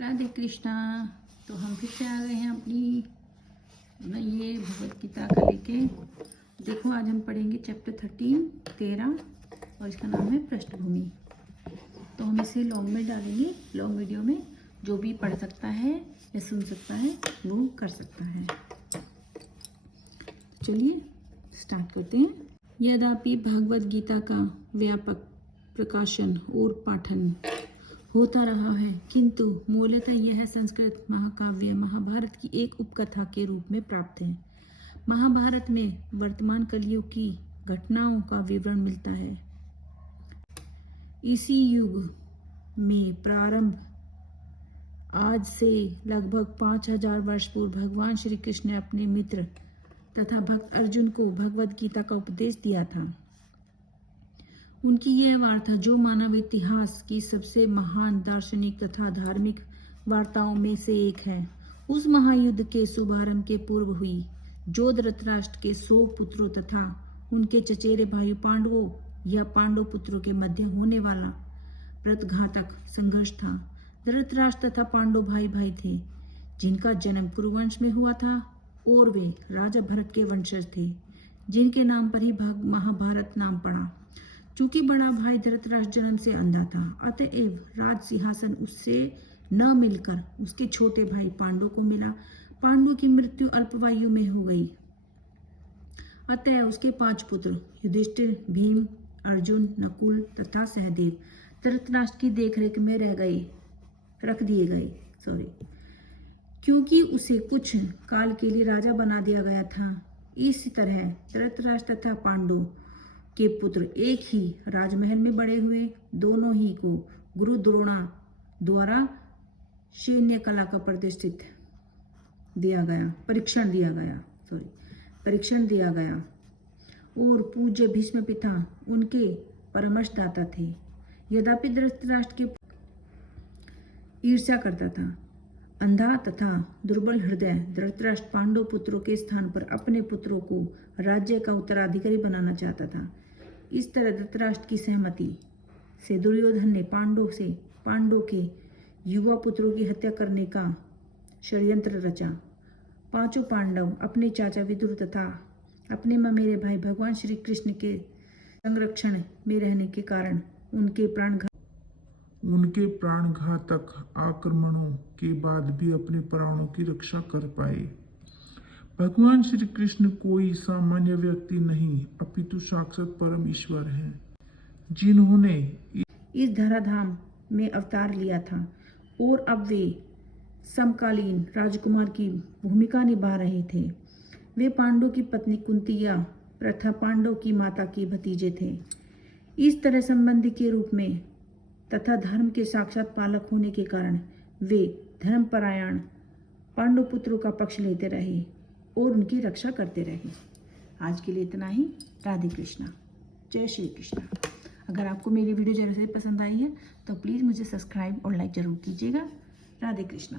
राधे कृष्णा। तो हम फिर से आ गए हैं अपनी ये भगवत गीता का लेके। देखो आज हम पढ़ेंगे चैप्टर 13 और इसका नाम है पृष्ठभूमि। तो हम इसे लॉन्ग में डालेंगे, लॉन्ग वीडियो में। जो भी पढ़ सकता है या सुन सकता है वो कर सकता है। चलिए स्टार्ट करते हैं। यद्यपि भगवत गीता का व्यापक प्रकाशन और पाठन होता रहा है, किंतु मूलतः यह संस्कृत महाकाव्य महाभारत की एक उपकथा के रूप में प्राप्त है। महाभारत में वर्तमान कलयुग की घटनाओं का विवरण मिलता है। इसी युग में प्रारंभ आज से लगभग 5000 वर्ष पूर्व भगवान श्री कृष्ण ने अपने मित्र तथा भक्त अर्जुन को भगवत गीता का उपदेश दिया था। उनकी यह वार्ता, जो मानव इतिहास की सबसे महान दार्शनिक तथा धार्मिक वार्ताओं में से एक है, उस महायुद्ध के शुभारंभ के पूर्व हुई, जो धृतराष्ट्र के 100 पुत्रों तथा उनके चचेरे भाई पांडवों या पांडव पुत्रों के मध्य होने वाला प्रतिघातक संघर्ष था। धृतराष्ट्र तथा पांडव भाई भाई थे, जिनका जन्म कुरुवंश में हुआ था, और वे राजा भरत के वंशज थे, जिनके नाम पर ही महाभारत नाम पड़ा। चूंकि बड़ा भाई धृतराष्ट्र जन्म से अंधा था, अतएव राज सिंहासन उससे न मिलकर उसके छोटे भाई पांडु को मिला। पांडु की मृत्यु अल्पवायु में हो गई, अतः उसके 5 पुत्र युधिष्ठिर, भीम, अर्जुन, नकुल तथा सहदेव धृतराष्ट्र की देखरेख में रख दिए गए। क्योंकि उसे कुछ काल के लिए राजा बना दिया गया था। इसी तरह धृतराष्ट्र तथा पांडु के पुत्र एक ही राजमहल में बड़े हुए। दोनों ही को गुरु द्रोणा द्वारा सैन्य कला का परीक्षण दिया गया और पूज्य भीष्म पिता उनके परामर्शदाता थे। यद्यपि धृतराष्ट्र के ईर्ष्या करता था, अंधा तथा दुर्बल हृदय धृतराष्ट्र पांडव पुत्रों के स्थान पर अपने पुत्रों को राज्य का उत्तराधिकारी बनाना चाहता था। इस तरह धृतराष्ट्र की सहमति से दुर्योधन ने पांडव के युवा पुत्रों की हत्या करने का षड्यंत्र रचा। 5 पांडव अपने चाचा विदुर तथा अपने ममेरे भाई भगवान श्री कृष्ण के संरक्षण में रहने के कारण उनके प्राणघातक आक्रमणों के बाद भी अपने प्राणों की रक्षा कर पाए। भगवान श्री कृष्ण कोई सामान्य व्यक्ति नहीं, अपितु साक्षात परम ईश्वर हैं, जिन्होंने इस धराधाम में अवतार लिया था और अब वे समकालीन राजकुमार की भूमिका निभा रहे थे। वे पांडव की पत्नी कुंती या प्रथा पांडव की माता के भतीजे थे। इस तरह संबंधी के रूप में तथा धर्म के साक्षात पालक होने के कारण वे धर्मपरायण पांडव पुत्रों का पक्ष लेते रहे और उनकी रक्षा करते रहे। आज के लिए इतना ही। राधे कृष्णा, जय श्री कृष्णा। अगर आपको मेरी वीडियो जरूर से पसंद आई है तो प्लीज़ मुझे सब्सक्राइब और लाइक जरूर कीजिएगा। राधे कृष्णा।